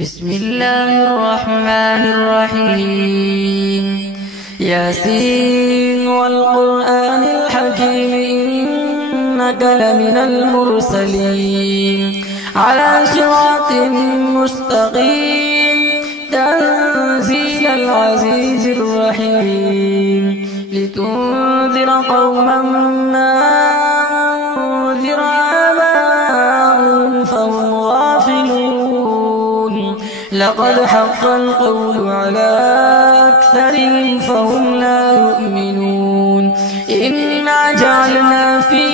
بسم الله الرحمن الرحيم ياسين والقرآن الحكيم إنك لمن المرسلين على صراط مستقيم تنزيل العزيز الرحيم لتنذر قوما ما أنذر آباؤهم فهم غافلون لقد حق القول على أكثرهم فهم لا يؤمنون إنا جعلنا في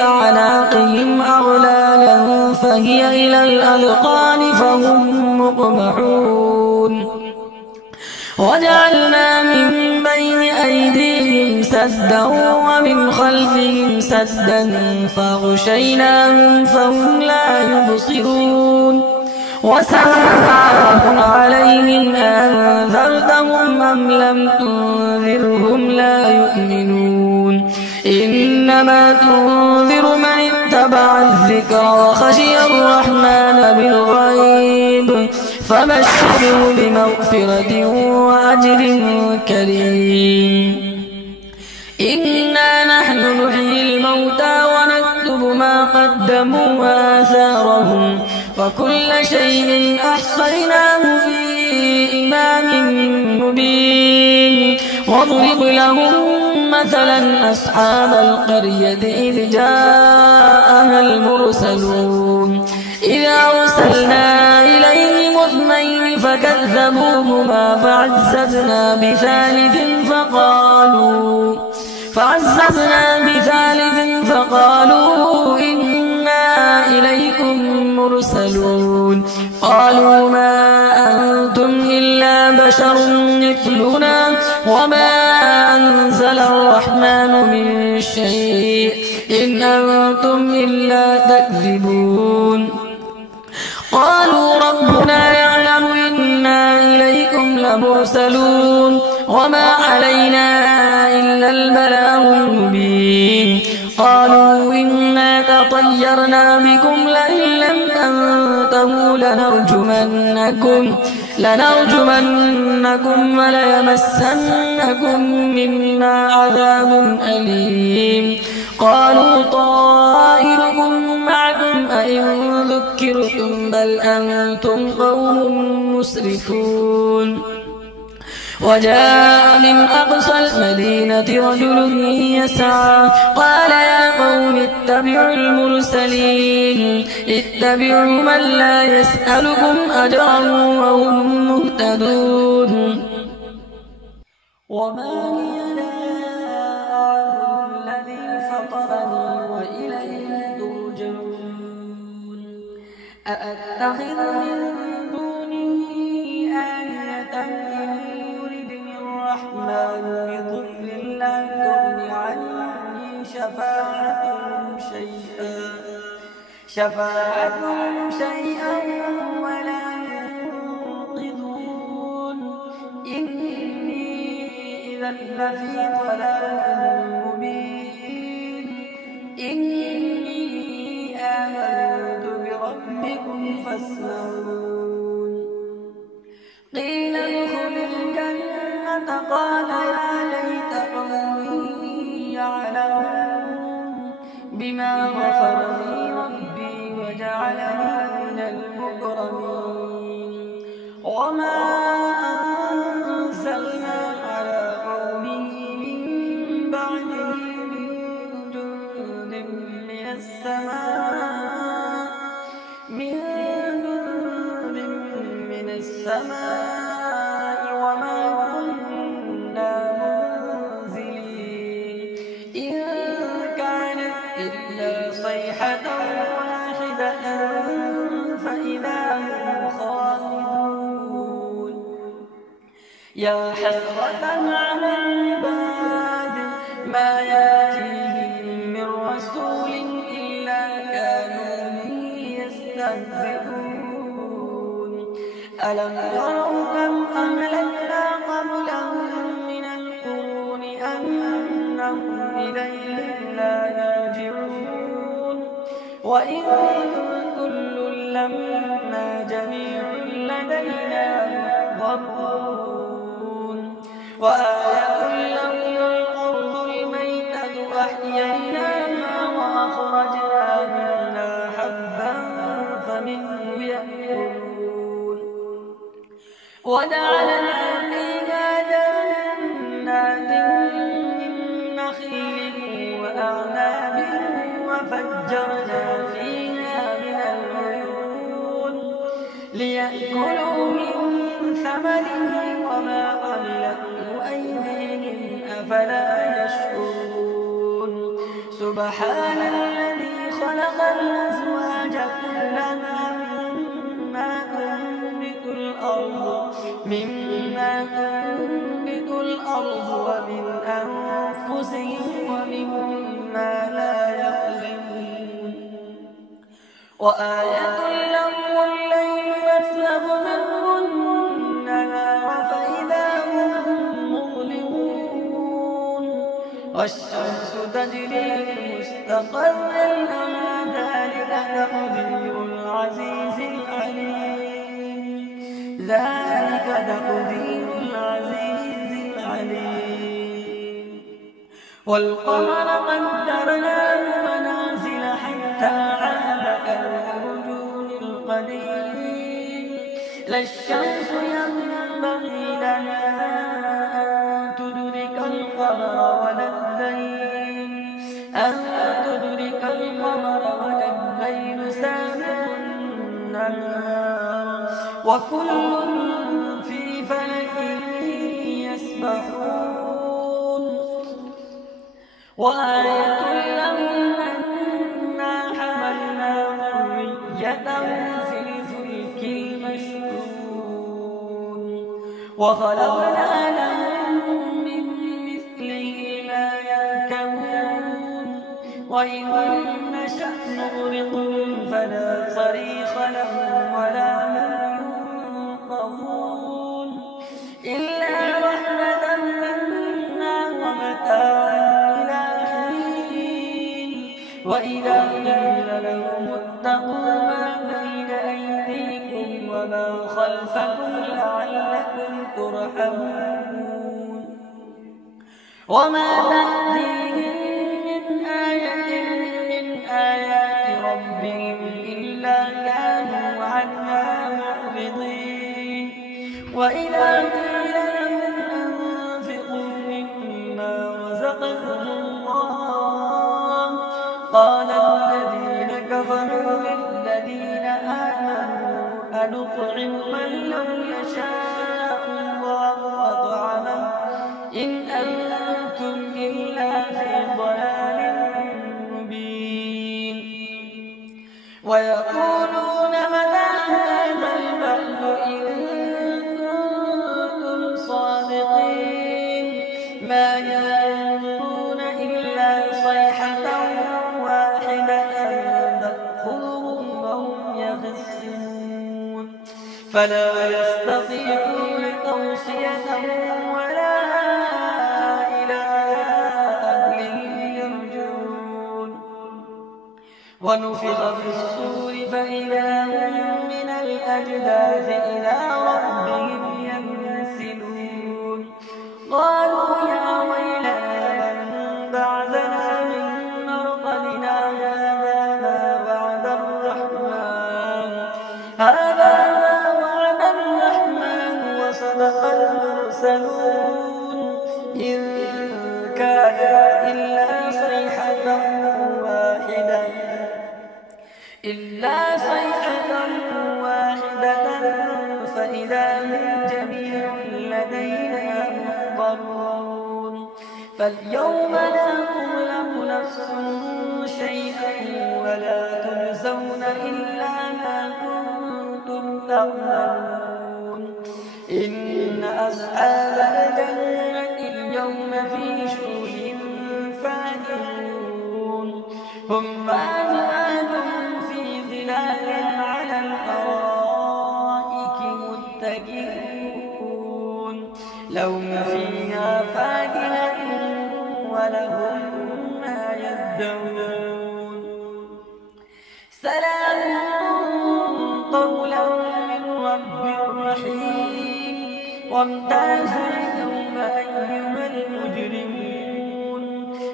أعناقهم أغلالا فهي إلى الأذقان فهم مقمحون وجعلنا من بين أيديهم سدا ومن خلفهم سدا فغشيناهم فهم لا يبصرون وسواء عليهم أنذرتهم أم لم تنذرهم لا يؤمنون إنما تنذر من اتبع الذكر وخشي الرحمن بالغيب فبشره بمغفرة وأجر كريم إنا نحن نحيي الموتى ونكتب ما قدموا وآثارهم وكل شيء أحصيناه في إمام مبين واضرب لهم مثلا أصحاب القرية إذ جاءها المرسلون إذ أرسلنا إليهم اثنين فكذبوهما فعززنا بثالث فقالوا إنا إليكم مرسلون قالوا ما أنتم إلا بشر مثلنا وما أنزل الرحمن من شيء إن أنتم إلا تكذبون قالوا ربنا يعلم إنا إليكم لمرسلون وما علينا إلا البلاغ المبين قالوا إنا تطيرنا بكم لئن لم تنتهوا لنرجمنكم وليمسنكم منا عذاب أليم قالوا طائركم معكم أئن ذكرتم بل أنتم قوم مسرفون وجاء من أقصى المدينة رجل يسعى قال يا قوم اتبعوا المرسلين اتبعوا من لا يسألكم أجرا وهم مهتدون وما لي لا أعبد الذي فطرني وإليه ترجعون أأتخذ من دونه آلهة الرحمن بضر لا تغن عني شفاعتهم شيئا ولا ينقذون إني إذا لفي ضلال مبين إني آمنت بربكم فاسمعون قيل ادخل الجنة قال يا ليت قومي يعلمون بما غفر لي ربي وجعلني من المكرمين وما أنزلنا على قومه من بعده من جند من السماء وما كنا منزلين إن كانت إلا صيحة واحدة فإذا هم خامدون يا حسرة على العباد ما يأتيهم من رسول إلا كانوا به يستهزئون ألم يروا كم أهلكنا قبلهم من القرون أنهم إليهم لا يرجعون وإن كل لما جميع يأكلون وجعلنا فيها جنات من نخيل وأعناب وفجرنا فيها من العيون ليأكلوا من ثمره وما عملته أيديهم أفلا يشكرون سبحان الذي خلق الأزواج كلها مما تنبت الأرض ومن أنفسهم ومما لا يعلمون وآية لهم الليل نسلخ منه النهار فإذا هم مظلمون والشمس تجري لمستقر لها ذلك تقدير العزيز العليم والقمر قدرناه منازل حتى عاد كالعرجون القديم لا الشمس ينبغي لها أن تدرك القمر ولا الليل سابق النهار وكل في فلك يسبحون وآية لهم أنا حملنا ذريتهم في الفلك المشحون وخلقنا لهم من مثله ما يركبون وإن نشأ نغرقهم فلا صريخ لهم ولا هم ينقذون إلا رحمة منا ومتاعا إلى حين وإذا قيل لهم اتقوا ما بين أيديكم وما خلفكم لعلكم ترحمون وما تأتيهم من آية من آيات ربهم إلا كانوا عنها معرضين وإذا قيل لهم أنفقوا مما رزقكم الله قال الذين كفروا للذين آمنوا أنطعم من لو يشاء الله أطعمه إن أنتم إلا في ضلال مبين ويقولون متى هذا الوعد إن كنتم صادقين ما ينظرون إلا صيحة واحدة تأخذهم وهم يخصمون فلا يستطيعون توصية ولا إلى أهلهم يرجعون ونفخ في الصور فإذا هم من الأجداث إلى ربهم ينسلون قالوا يا ويلنا من بعثنا من مرقدنا هذا ما وعد الرحمن وصدق المرسلون إن كانت إلا صيحة واحدة فإذا هم جميع لدينا محضرون فاليوم لا تظلم نفس شيئا ولا تجزون إلا ما كنتم تعملون إن أصحاب الجنة اليوم في شغل فاكهون هم وأزواجهم في ظلال على الأرائك متكئون لهم فيها فاكهة ولهم ما يدعون سلام قولا من رب رحيم وامتازوا اليوم أيها المجرمون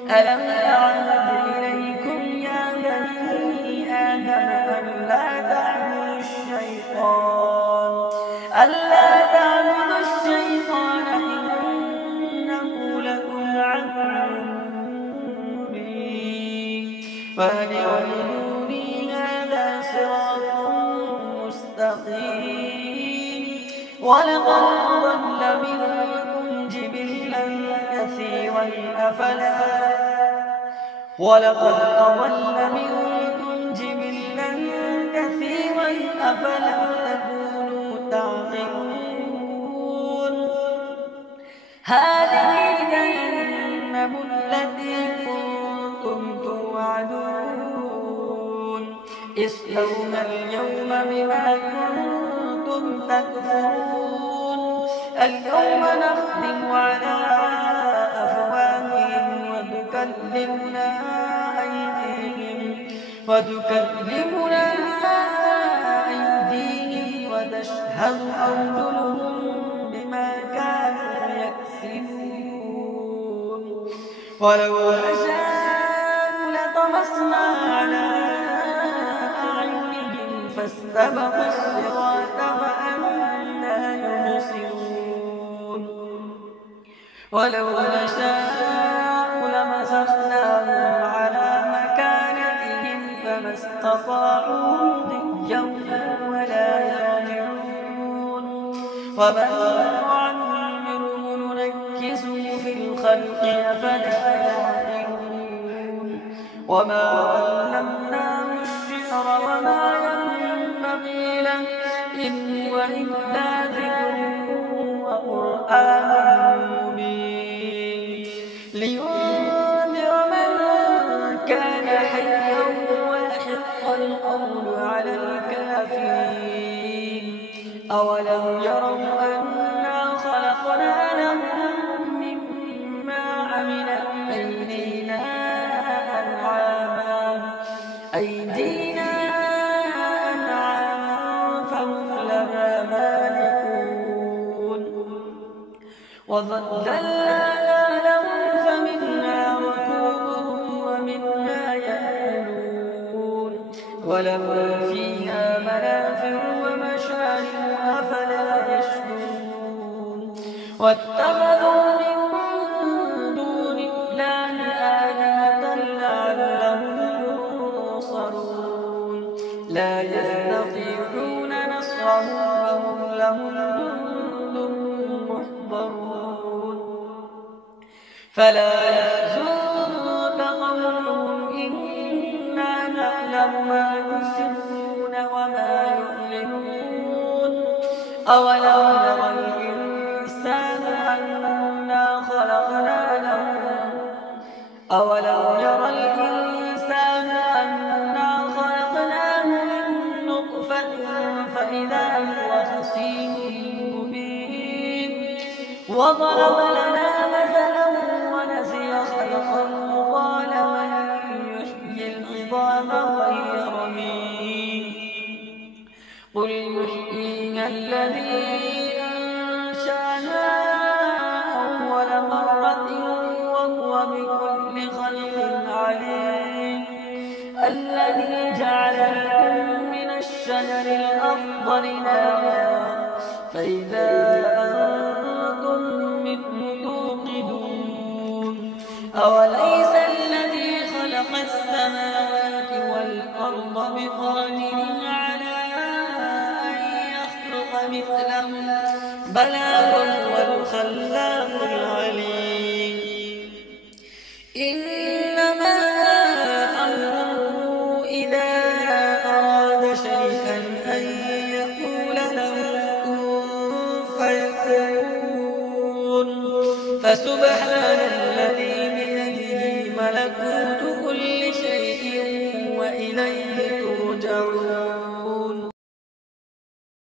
ألم أعهد إليكم يا بني آدم أن لا تعبدوا الشيطان ألا تعبدوا الشيطان إنه لكم عدو مبين فأن اعبدوني هذا صراط مستقيم ولقد أضل منكم جبلا كثيرا أفلا تكونوا تعقلون هذه جهنم التي كنتم توعدون اصلوها اليوم بما كنتم تكفرون اليوم نختم على أفواههم وتكلمنا أيديهم وتشهد أرجلهم بما كانوا يكسبون ولو نشاء لطمسنا على أعينهم فاستبقوا الصراط فأنى يبصرون ولو نشاء لمسخناهم على مكانتهم فما استطاعوا مضيا ولا يرجعون ومن نعمره ننكسه في الخلق أفلا يعقلون وما علمناه الشعر وما ينبغي له إن هو إلا ذكر وقرآن مبين لينذر من كان حيا ويحق القول على الكافرين أولم يروا أنا خلقنا لهم مما عملت أيدينا أنعاما فهم لها مالكون وظللنا لهم فمنها ركوبهم ومنها يأكلون ولهم فيها منافع ومشارب أفلا يشكرون واتخذوا من دون الله آلهة لعلهم ينصرون لا يستطيعون نصرهم وهم لهم جند محضرون فلا يحزنك قولهم إنا نعلم ما يسرون وما يعلنون أولم يرى الإنسان أنا خلقنا خلقناه من نطفة فإذا هو خصيم مبين وضرب لنا مثلا ونسي خلقه قال من يحيي العظام وهي رميم قل يحييها الذي أنشأها أول مرة وهو بكل خلق عليم الذي جعل لكم من الشجر الأخضر نارا فإذا أنتم منه توقدون أوليس الذي خلق السماوات والأرض بقادر على أن يخلق مثلهم بلى وهو الخلاق العليم إنما أمره إذا أراد شيئا أن يقول له كن فيكون فسبحان الذي بيده ملكوت